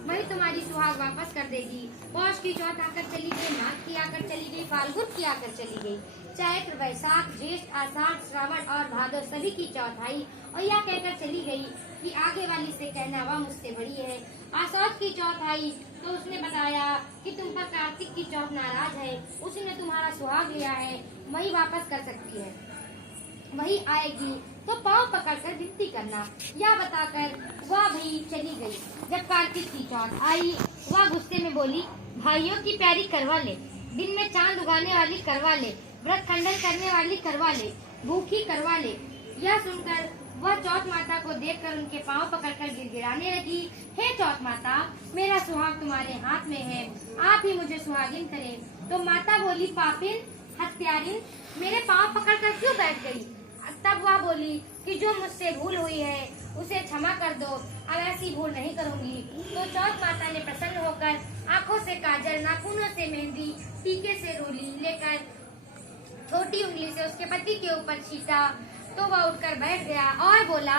वही तुम्हारी सुहाग वापस कर देगी। पौष की चौथ आकर चली गई, माघ की आकर चली गई, फाल्गुन की आकर चली गई, चैत्र वैशाख ज्येष्ठ आषाढ़ श्रावण और भादो सभी की चौथ आई और यह कहकर चली गई कि आगे वाली से कहना वह मुझसे बड़ी है। आषाढ़ की चौथ आई तो उसने बताया कि तुम पर कार्तिक की चौथ नाराज है, उसी ने तुम्हारा सुहाग लिया है, वही वापस कर सकती है, वही आएगी तो पाँव पकड़कर विनती करना। यह बताकर वह भी चली गई। जब कार्तिक की चौथ आई वह गुस्से में बोली, भाइयों की प्यारी करवा ले, दिन में चांद उगाने वाली करवा ले, व्रत खंडन करने वाली करवा ले, भूखी करवा ले। यह सुनकर वह चौथ माता को देखकर उनके पाँव पकड़कर गिड़गिड़ाने लगी, हे चौथ माता, मेरा सुहाग तुम्हारे हाथ में है, आप ही मुझे सुहागिन करें। तो माता बोली, पापिन हत्यारिन, मेरे पाँव पकड़कर क्यों बैठ गई? तब वह बोली कि जो मुझसे भूल हुई है उसे क्षमा कर दो, अब ऐसी भूल नहीं करूंगी। तो चौथ माता ने प्रसन्न होकर आंखों से काजल, नाखूनों से मेहंदी, टीके से रोली लेकर छोटी उंगली से उसके पति के ऊपर छीटा तो वह उठकर बैठ गया और बोला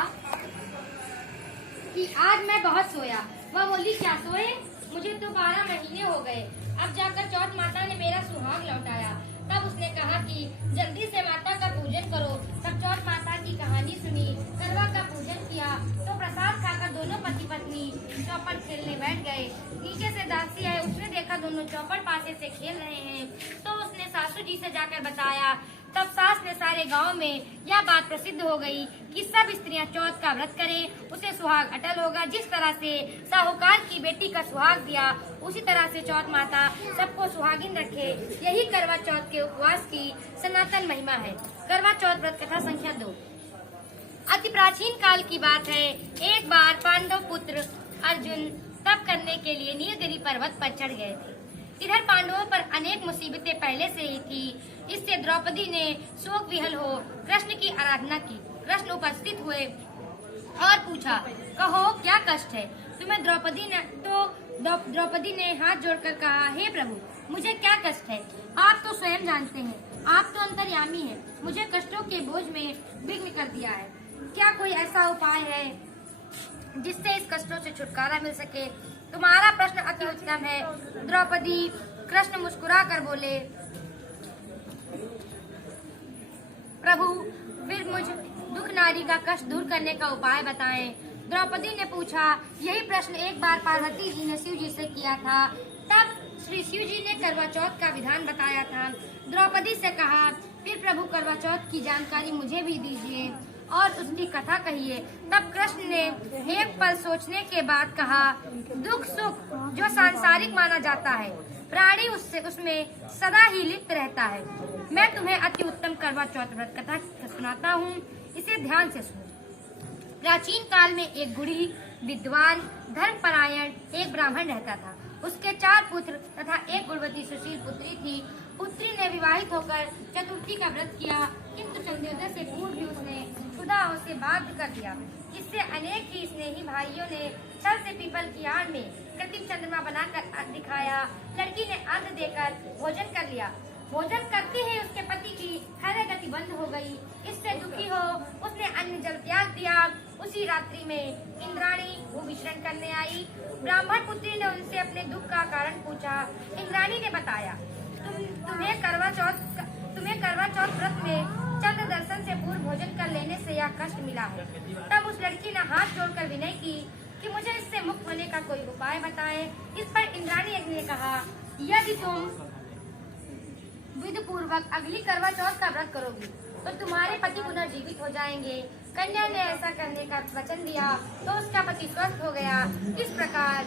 कि आज मैं बहुत सोया। वह बोली, क्या सोए? मुझे तो 12 महीने हो गए, अब जाकर चौथ माता ने मेरा सुहाग लौटाया। तब उसने कहा कि जल्दी से माता का पूजन करो। तब चौथ माता की कहानी सुनी, करवा का पूजन किया तो प्रसाद खाकर दोनों पति पत्नी चौपड़ खेलने बैठ गए। नीचे से दासी आए, उसने देखा दोनों चौपड़ पासे से खेल रहे हैं तो उसने सासू जी से जाकर बताया। तब सास ने सारे गांव में यह बात प्रसिद्ध हो गई कि सब स्त्रियां चौथ का व्रत करें, उसे सुहाग अटल होगा। जिस तरह से साहूकार की बेटी का सुहाग दिया, उसी तरह से चौथ माता सबको सुहागिन रखे। यही करवा चौथ के उपवास की सनातन महिमा है। करवा चौथ व्रत कथा संख्या 2। अति प्राचीन काल की बात है। एक बार पांडव पुत्र अर्जुन तप करने के लिए नीलगिरी पर्वत पर चढ़ गए थे। इधर पांडवों पर अनेक मुसीबतें पहले से ही थी। इससे द्रौपदी ने शोक विहल हो कृष्ण की आराधना की। कृष्ण उपस्थित हुए और पूछा, कहो क्या कष्ट है तुम्हें? द्रौपदी ने हाथ जोड़कर कहा, हे प्रभु, मुझे क्या कष्ट है? आप तो स्वयं जानते हैं, आप तो अंतर्यामी हैं, मुझे कष्टों के बोझ में विघ्न कर दिया है। क्या कोई ऐसा उपाय है जिससे इस कष्टों से छुटकारा मिल सके? तुम्हारा प्रश्न अति उत्तम है द्रौपदी। कृष्ण मुस्कुरा कर बोले, प्रभु, फिर मुझ दुख नारी का कष्ट दूर करने का उपाय बताएं। द्रौपदी ने पूछा। यही प्रश्न एक बार पार्वती जी ने शिव जी से किया था। तब श्री शिव जी ने करवा चौथ का विधान बताया था। द्रौपदी से कहा, फिर प्रभु करवा चौथ की जानकारी मुझे भी दीजिए और उसकी कथा कहिए। तब कृष्ण ने एक पल सोचने के बाद कहा, दुख सुख जो सांसारिक माना जाता है, प्राणी उसमें सदा ही लिप्त रहता है। मैं तुम्हें अति उत्तम करवा चौथ व्रत कथा सुनाता हूँ, इसे ध्यान से सुनो। प्राचीन काल में एक गुणी, विद्वान, धर्मपरायण एक ब्राह्मण रहता था। उसके 4 पुत्र तथा एक गुणवती सुशील पुत्री थी। पुत्री ने विवाहित होकर चतुर्थी का व्रत किया, किंतु चंद्रोदय से पूर्व भी उसने खुदाओं से बाध्य कर दिया। इससे अनेक ही स्नेही भाइयों ने छल से पीपल की आड़ में कृत्रिम चंद्रमा बनाकर दिखाया। लड़की ने अर्घ देकर भोजन कर लिया। भोजन करते ही उसके पति की हृदय गति बंद हो गई। इससे दुखी हो उसने अन्न जल त्याग दिया। उसी रात्रि में इंद्राणी भूमिश्रण करने आई। ब्राह्मण पुत्री ने उनसे अपने दुख का कारण पूछा। इंद्राणी ने बताया, तुम्हें करवा चौथ व्रत में चंद्र दर्शन से पूर्व भोजन कर लेने से यह कष्ट मिला है। तब उस लड़की ने हाथ जोड़कर विनय की कि मुझे इससे मुक्त होने का कोई उपाय बताएं। इस पर इंद्राणी ने कहा, यदि तुम विधि पूर्वक अगली करवा चौथ का व्रत करोगी तो तुम्हारे पति पुनर्जीवित हो जाएंगे। कन्या ने ऐसा करने का वचन दिया तो उसका पति स्वस्थ हो गया। इस प्रकार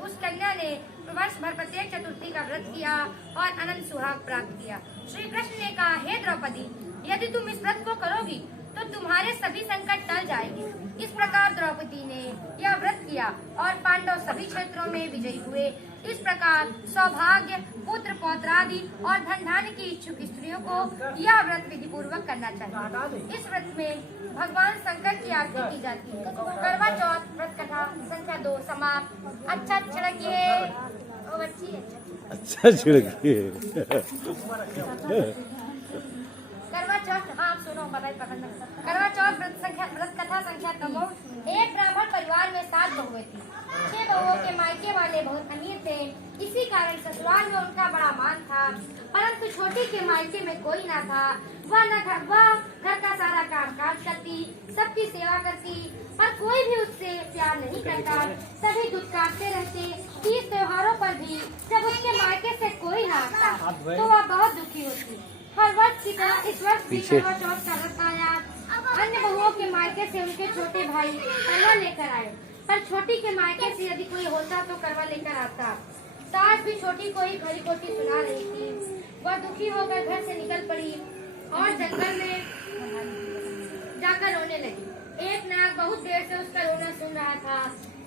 उस कन्या ने वर्ष भर प्रत्येक चतुर्थी का व्रत किया और अनंत सुहाग प्राप्त किया। श्री कृष्ण ने कहा, हे द्रौपदी, यदि तुम इस व्रत को करोगी तो तुम्हारे सभी संकट टल जाएंगे। इस प्रकार द्रौपदी ने यह व्रत किया और पांडव सभी क्षेत्रों में विजयी हुए। इस प्रकार सौभाग्य, पुत्र पौत्रादि और धन धान्य की इच्छुक स्त्रियों को यह व्रत विधि पूर्वक करना चाहिए। इस व्रत में भगवान शंकर की आरती की जाती है। करवा चौथ व्रत कथा संख्या 2 समाप्त। अच्छा छिड़किए, ओ बच्ची अच्छा छिड़किए। करवा चौथ, हाँ आप सुनो, बताइए पकड़ना। करवा चौथ व्रत कथा संख्या 3 एक ब्राह्मण परिवार में 7 बहुएं थी। 6 बहुओं के मायके वाले बहुत अमीर थे, इसी कारण ससुराल में उनका बड़ा मान था। परंतु छोटी के मायके में कोई ना था। वह घर का सारा काम काज करती, सबकी सेवा करती, पर कोई भी उससे प्यार नहीं करता। सभी दुत्कारते रहते। तीज त्योहारों पर भी जब उसके मायके से कोई ना आता तो वह बहुत दुखी होती। हर वर्ष की तरह इस वर्ष भी करवा चौथ का व्रत आया। अन्य बहुओं के मायके से उनके छोटे भाई करवा लेकर आए, पर छोटी के मायके से यदि कोई होता तो करवा लेकर आता। सास भी छोटी को ही खरी खोटी सुना रही थी। वह दुखी होकर घर से निकल पड़ी और जंगल में जाकर रोने लगी। एक नाग बहुत देर से उसका रोना सुन रहा था।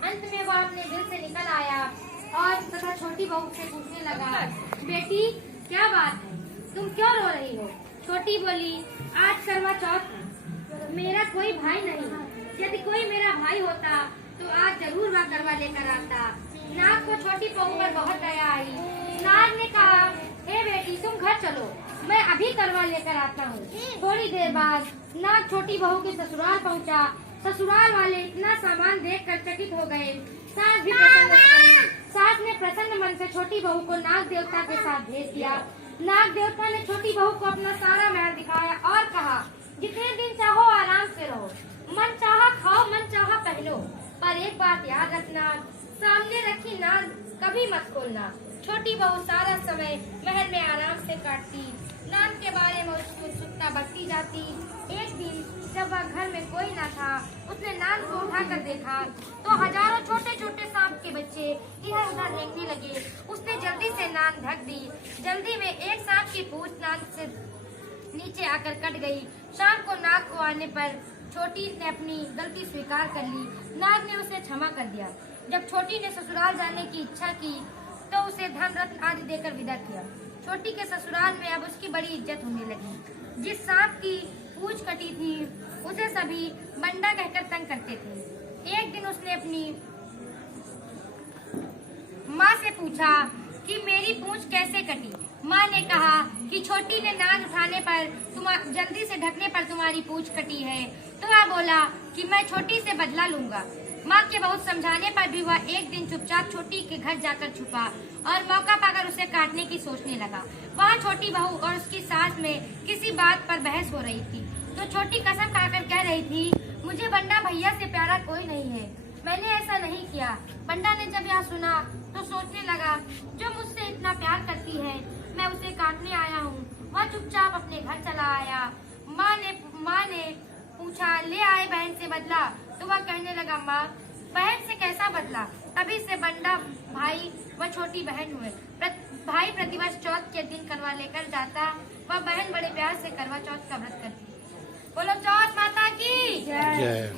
अंत में वह अपने दिल से निकल आया और तथा छोटी बहू से पूछने लगा, बेटी क्या बात है, तुम क्यों रो रही हो? छोटी बोली, आज करवा चौथ, मेरा कोई भाई नहीं। यदि कोई मेरा भाई होता तो आज जरूर वह करवा लेकर आता। नाग को छोटी बहू पर बहुत दया आई। नाग ने कहा, हे बेटी तुम घर चलो, मैं अभी करवा लेकर आता हूँ। थोड़ी देर बाद नाग छोटी बहू के ससुराल पहुँचा। ससुराल वाले इतना सामान देखकर चकित हो गए। सास भी प्रसन्न हो गई। सास ने प्रसन्न मन से छोटी बहू को नाग देवता के साथ भेज दिया। नाग देवता ने छोटी बहू को अपना सारा महल दिखाया और कहा, जितने दिन चाहो आराम से रहो, मन चाहा खाओ, मन चाहा पहनो, पर एक बात याद रखना, सामने रखी नाग कभी मत खोलना। छोटी बहू सारा समय महल में आराम से काटती। नाग के बारे में उसकी उत्सुकता बढ़ती जाती। एक दिन जब वह घर में कोई न था, उसने नाग को उठाकर देखा तो हजारों छोटे छोटे सांप के बच्चे इधर उधर देखने लगे। उसने जल्दी से नाग ढक दी। जल्दी में एक सांप की पूंछ नाग से नीचे आकर कट गई। शाम को नाग को आने पर छोटी ने अपनी गलती स्वीकार कर ली। नाग ने उसे क्षमा कर दिया। जब छोटी ने ससुराल जाने की इच्छा की तो उसे धन रत्न आदि देकर विदा किया। छोटी के ससुराल में अब उसकी बड़ी इज्जत होने लगी। जिस सांप की पूंछ कटी थी उसे सभी बंडा कहकर तंग करते थे। एक दिन उसने अपनी माँ से पूछा कि मेरी पूंछ कैसे कटी। माँ ने कहा कि छोटी ने नाग उठाने पर जल्दी से ढकने पर तुम्हारी पूंछ कटी है। तो वह बोला कि मैं छोटी से बदला लूंगा। माँ के बहुत समझाने पर भी वह एक दिन चुपचाप छोटी के घर जाकर छुपा और मौका पाकर उसे काटने की सोचने लगा। वहाँ छोटी बहू और उसकी सास में किसी बात पर बहस हो रही थी। तो छोटी कसम खाकर कह रही थी, मुझे बंडा भैया से प्यारा कोई नहीं है, मैंने ऐसा नहीं किया। बंडा ने जब यह सुना तो सोचने लगा, जो मुझसे इतना प्यार करती है मैं उसे काटने आया हूँ। वह चुपचाप अपने घर चला आया। माँ ने पूछा, ले आए बहन से बदला? तो वह कहने लगा, माँ बहन से कैसा बदला, तभी से बंडा भाई व छोटी बहन हुए। भाई प्रतिवर्ष चौथ के दिन करवा लेकर जाता, वह बहन बड़े प्यार से करवा चौथ का व्रत करती। बोलो चौथ माता की जय।